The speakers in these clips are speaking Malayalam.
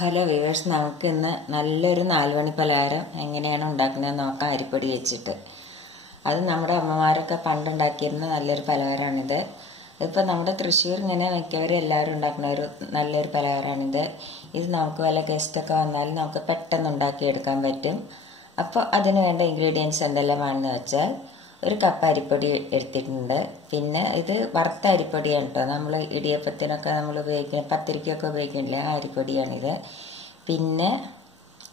ഹലോ വ്യൂവേഴ്സ്, നമുക്ക് ഇന്ന് നല്ലൊരു 4 മണി പലഹാരം എങ്ങനെയാണ് ഉണ്ടാക്കുന്നതെന്ന് നോക്കാം. അരിപ്പൊടി വെച്ചിട്ട് അത് നമ്മുടെ അമ്മമാരൊക്കെ പണ്ടുണ്ടാക്കിയിരുന്ന നല്ലൊരു പലഹാരമാണിത്. ഇതിപ്പോൾ നമ്മുടെ തൃശ്ശൂർ ഇങ്ങനെ മിക്കവരും എല്ലാവരും ഉണ്ടാക്കുന്ന ഒരു നല്ലൊരു പലഹാരമാണിത്. ഇത് നമുക്ക് വല്ല ഗസ്റ്റൊക്കെ വന്നാലും നമുക്ക് പെട്ടെന്ന് ഉണ്ടാക്കിയെടുക്കാൻ പറ്റും. അപ്പോൾ അതിന് വേണ്ട ഇൻഗ്രീഡിയൻസ് എന്തെല്ലാമാണെന്ന് വെച്ചാൽ, ഒരു കപ്പ് അരിപ്പൊടി എടുത്തിട്ടുണ്ട്. പിന്നെ ഇത് വറുത്ത അരിപ്പൊടിയാണ് കേട്ടോ. നമ്മൾ ഇടിയപ്പത്തിനൊക്കെ നമ്മൾ ഉപയോഗിക്കുന്ന, പത്തിരിക്കൊക്കെ ഉപയോഗിക്കുന്നില്ല, ആ അരിപ്പൊടിയാണിത്. പിന്നെ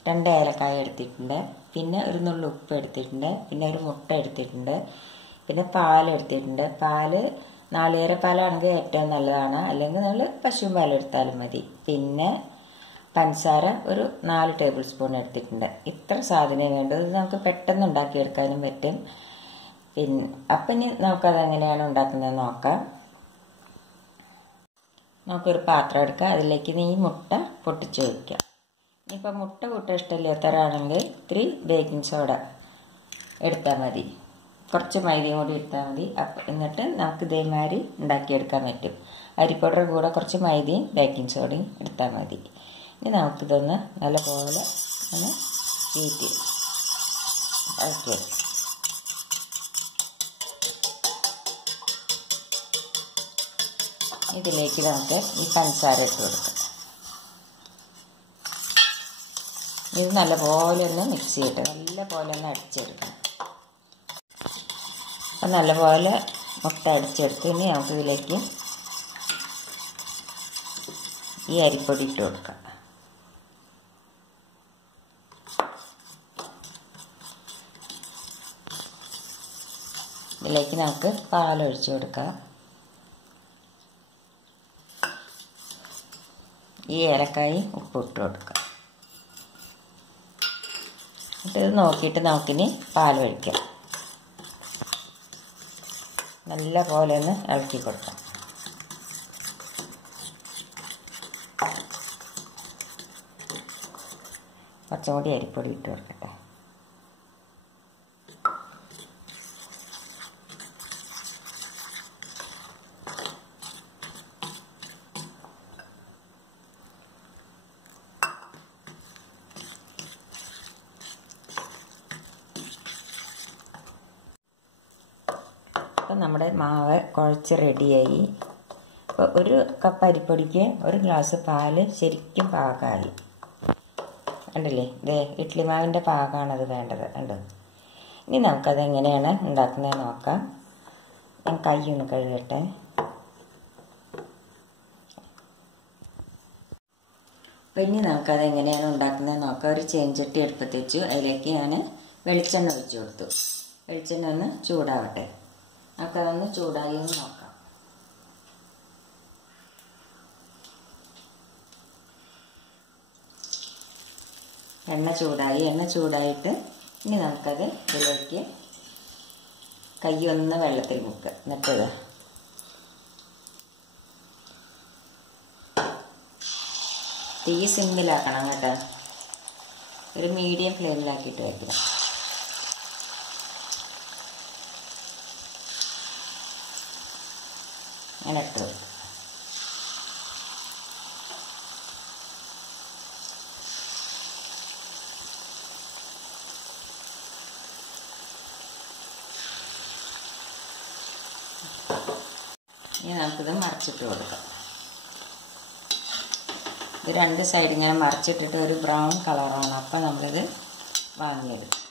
2 ഏലക്കായ എടുത്തിട്ടുണ്ട്. പിന്നെ ഒരു നുള്ളു ഉപ്പ് എടുത്തിട്ടുണ്ട്. പിന്നെ ഒരു മുട്ട എടുത്തിട്ടുണ്ട്. പിന്നെ പാൽ എടുത്തിട്ടുണ്ട്. പാല് നാളികേരപ്പാലാണെങ്കിൽ ഏറ്റവും നല്ലതാണ്, അല്ലെങ്കിൽ നമ്മൾ പശുവും പാലെടുത്താലും മതി. പിന്നെ പഞ്ചസാര ഒരു 4 ടേബിൾ സ്പൂൺ എടുത്തിട്ടുണ്ട്. ഇത്ര സാധനം വേണ്ടത്. ഇത് നമുക്ക് പെട്ടെന്ന് ഉണ്ടാക്കിയെടുക്കാനും പറ്റും. പിന്നെ അപ്പം ഇനി നമുക്കത് എങ്ങനെയാണ് ഉണ്ടാക്കുന്നതെന്ന് നോക്കാം. നമുക്കൊരു പാത്രം എടുക്കാം. അതിലേക്ക് ഈ മുട്ട പൊട്ടിച്ച് വയ്ക്കാം. ഇനിയിപ്പോൾ മുട്ട ഇഷ്ടമില്ലാത്തവരാണെങ്കിൽ ഇത്തിരി ബേക്കിംഗ് സോഡ എടുത്താൽ മതി. കുറച്ച് മൈദയും കൂടി എടുത്താൽ മതി. എന്നിട്ട് നമുക്ക് ഇതേമാതിരി ഉണ്ടാക്കിയെടുക്കാൻ പറ്റും. അരിപ്പൊടിയുടെ കൂടെ കുറച്ച് മൈദയും ബേക്കിംഗ് സോഡയും എടുത്താൽ മതി. ഇനി നമുക്കിതൊന്ന് നല്ലപോലെ ഒന്ന് ചീറ്റി ഇളക്കിയെടുക്കാം. ഇതിലേക്ക് നമുക്ക് ഈ പഞ്ചസാര ഇട്ട് കൊടുക്കാം. ഇത് നല്ലപോലെ ഒന്ന് മിക്സ് ചെയ്തിട്ട് നല്ലപോലെ ഒന്ന് അടിച്ചെടുക്കണം. അപ്പം നല്ലപോലെ മുട്ട അടിച്ചെടുത്ത് ഇനി നമുക്ക് ഇതിലേക്ക് ഈ അരിപ്പൊടി ഇട്ട് കൊടുക്കാം. ഇതിലേക്ക് നമുക്ക് പാലൊഴിച്ച് കൊടുക്കാം. ഈ ഏലക്കായി ഉപ്പിട്ട് കൊടുക്കാം. എന്നിട്ട് ഇത് നോക്കിയിട്ട് നമുക്കിനി പാലൊഴിക്കാം. നല്ല പോലെ ഒന്ന് ഇളക്കി കൊടുക്കാം. കുറച്ചും കൂടി അരിപ്പൊടി ഇട്ട് കൊടുക്കട്ടെ. അപ്പം നമ്മുടെ മാവ് കുഴച്ച് റെഡിയായി. അപ്പോൾ ഒരു കപ്പ് അരിപ്പൊടിക്ക് 1 ഗ്ലാസ് പാല് ശരിക്കും പാകമായി. കണ്ടില്ലേ, ഇതേ ഇഡ്ഡലി മാവിൻ്റെ പാകമാണത് വേണ്ടത്. കണ്ടോ? ഇനി നമുക്കത് എങ്ങനെയാണ് ഉണ്ടാക്കുന്നത് നോക്കാം. ഞാൻ കൈ ഒന്ന് കഴുകട്ടെ. അപ്പം ഇനി നമുക്കത് എങ്ങനെയാണ് ഉണ്ടാക്കുന്നത് നോക്കാം. ഒരു ചീനച്ചട്ടി അടുപ്പത്ത് വെച്ചു. അതിലേക്ക് ഞാൻ വെളിച്ചെണ്ണ ഒഴിച്ചു കൊടുത്തു. വെളിച്ചെണ്ണ ഒന്ന് ചൂടാവട്ടെ. നമുക്കതൊന്ന് ചൂടായി എന്ന് നോക്കാം. എണ്ണ ചൂടായിട്ട് ഇനി നമുക്കത് ഇതിലേക്ക് കൈ ഒന്ന് വെള്ളത്തിൽ മുക്കുക. എന്നിട്ട് തീ സിമ്മിലാക്കണം കേട്ടോ. ഒരു മീഡിയം ഫ്ലെയിമിലാക്കിയിട്ട് വയ്ക്കണം. അങ്ങനെ ഇട്ട് വെക്കും. ഇനി നമുക്കിത് മറിച്ചിട്ട് കൊടുക്കാം. ഇത് 2 സൈഡ് ഇങ്ങനെ മറിച്ചിട്ടിട്ട് ഒരു ബ്രൗൺ കളറാണ്. അപ്പം നമ്മളിത് വാങ്ങിയെടുക്കും.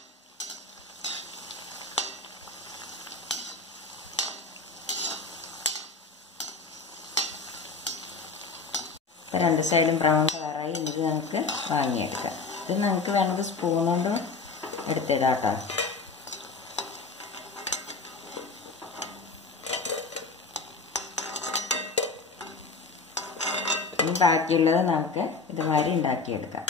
2 സൈഡും ബ്രൗൺ കളറായി. ഇത് നമുക്ക് വാങ്ങിയെടുക്കാം. ഇത് നമുക്ക് വേണമെങ്കിൽ സ്പൂൺ കൊണ്ട് എടുത്തിടാട്ടോ. ഇനി ബാക്കിയുള്ളത് നമുക്ക് ഇതുമാതിരി ഉണ്ടാക്കിയെടുക്കാം.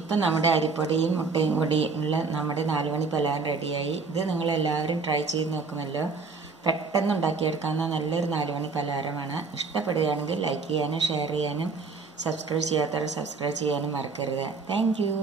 ഇപ്പം നമ്മുടെ അരിപ്പൊടിയും മുട്ടയും കൂടി ഉള്ള നമ്മുടെ 4 മണി പലഹാരം റെഡിയായി. ഇത് നിങ്ങളെല്ലാവരും ട്രൈ ചെയ്ത് നോക്കുമല്ലോ. പെട്ടെന്ന് ഉണ്ടാക്കിയെടുക്കാവുന്ന നല്ലൊരു 4 മണി പലഹാരമാണ്. ഇഷ്ടപ്പെടുകയാണെങ്കിൽ ലൈക്ക് ചെയ്യാനും ഷെയർ ചെയ്യാനും സബ്സ്ക്രൈബ് ചെയ്യാത്തവർ സബ്സ്ക്രൈബ് ചെയ്യാനും മറക്കരുത്. Thank you.